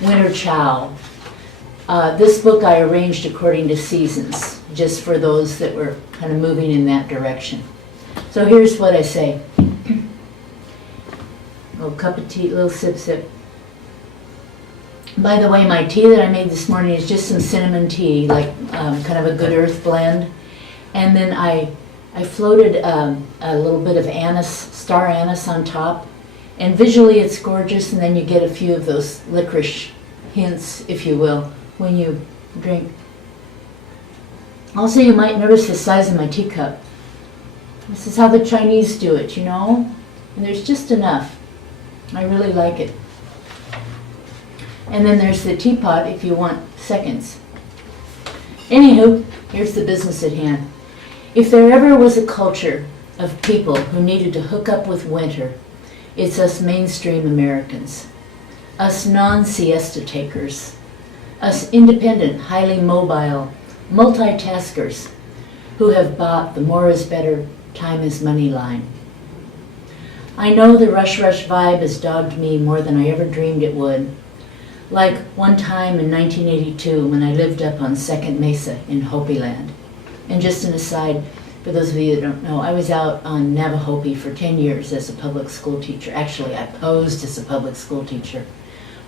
Winter Chow. This book I arranged according to seasons, just for those that were kind of moving in that direction. So here's what I say. A cup of tea, a little sip, sip. By the way, my tea that I made this morning is just some cinnamon tea, like kind of a good earth blend. And then I floated a little bit of anise, star anise on top. And visually it's gorgeous, and then you get a few of those licorice hints, if you will, when you drink. Also, you might notice the size of my teacup. This is how the Chinese do it, you know? And there's just enough. I really like it. And then there's the teapot if you want seconds. Anywho, here's the business at hand. If there ever was a culture of people who needed to hook up with winter, it's us mainstream Americans. Us non-siesta takers. Us independent, highly mobile, multitaskers who have bought the more is better, time is money line. I know the rush vibe has dogged me more than I ever dreamed it would. Like one time in 1982 when I lived up on Second Mesa in Hopi land. And just an aside, for those of you that don't know, I was out on Navajo for 10 years as a public school teacher. Actually, I posed as a public school teacher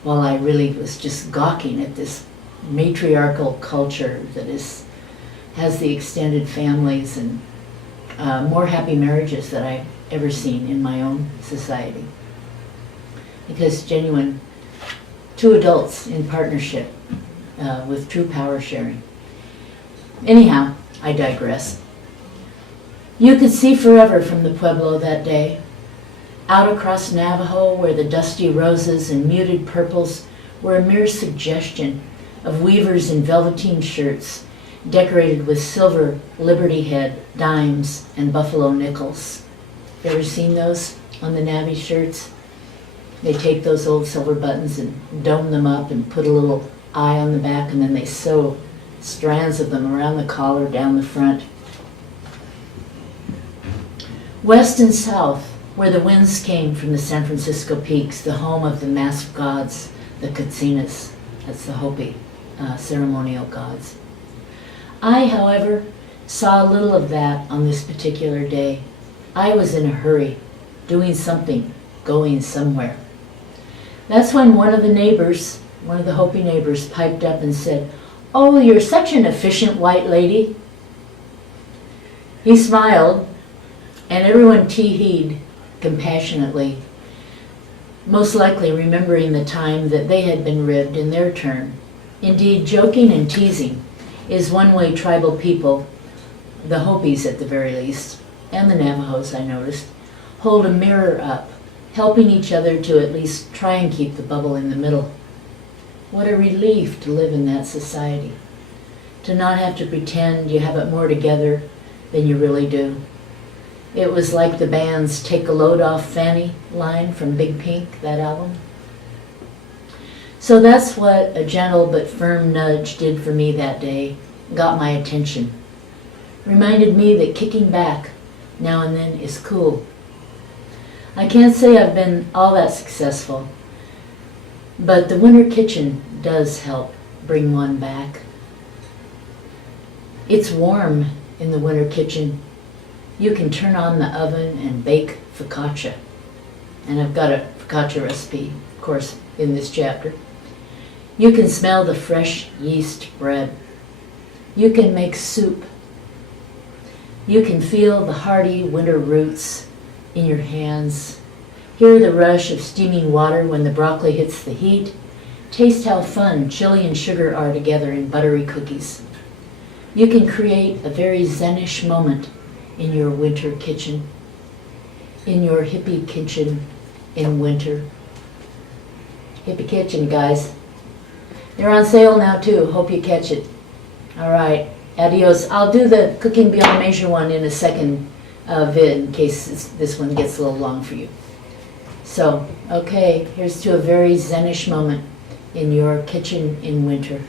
while I really was just gawking at this matriarchal culture that has the extended families and more happy marriages that I've ever seen in my own society. Because genuine, two adults in partnership with true power sharing. Anyhow, I digress. You could see forever from the Pueblo that day. Out across Navajo, where the dusty roses and muted purples were a mere suggestion of weavers in velveteen shirts decorated with silver Liberty Head, dimes, and buffalo nickels. You ever seen those on the Navy shirts? They take those old silver buttons and dome them up and put a little eye on the back, and then they sew strands of them around the collar down the front. West and south, where the winds came from the San Francisco peaks, the home of the masked gods, the Katsinas, that's the Hopi ceremonial gods. I, however, saw little of that on this particular day. I was in a hurry, doing something, going somewhere. That's when one of the Hopi neighbors piped up and said, "Oh, you're such an efficient white lady." He smiled, and everyone tee-heed compassionately, most likely remembering the time that they had been ribbed in their turn. Indeed, joking and teasing is one way tribal people, the Hopis at the very least, and the Navajos I noticed, hold a mirror up, helping each other to at least try and keep the bubble in the middle. What a relief to live in that society, to not have to pretend you have it more together than you really do. It was like the band's Take a Load Off Fanny line from Big Pink, that album. So that's what a gentle but firm nudge did for me that day, got my attention. Reminded me that kicking back now and then is cool. I can't say I've been all that successful, but the winter kitchen does help bring one back. It's warm in the winter kitchen. You can turn on the oven and bake focaccia. And I've got a focaccia recipe, of course, in this chapter. You can smell the fresh yeast bread. You can make soup. You can feel the hearty winter roots in your hands. Hear the rush of steaming water when the broccoli hits the heat. Taste how fun chili and sugar are together in buttery cookies. You can create a very zen-ish moment in your winter kitchen, in your hippie kitchen in winter. Hippie kitchen, guys. They're on sale now too. Hope you catch it. All right. Adios. I'll do the cooking beyond measure one in a second vid in case this one gets a little long for you. So, okay, here's to a very zen-ish moment in your kitchen in winter.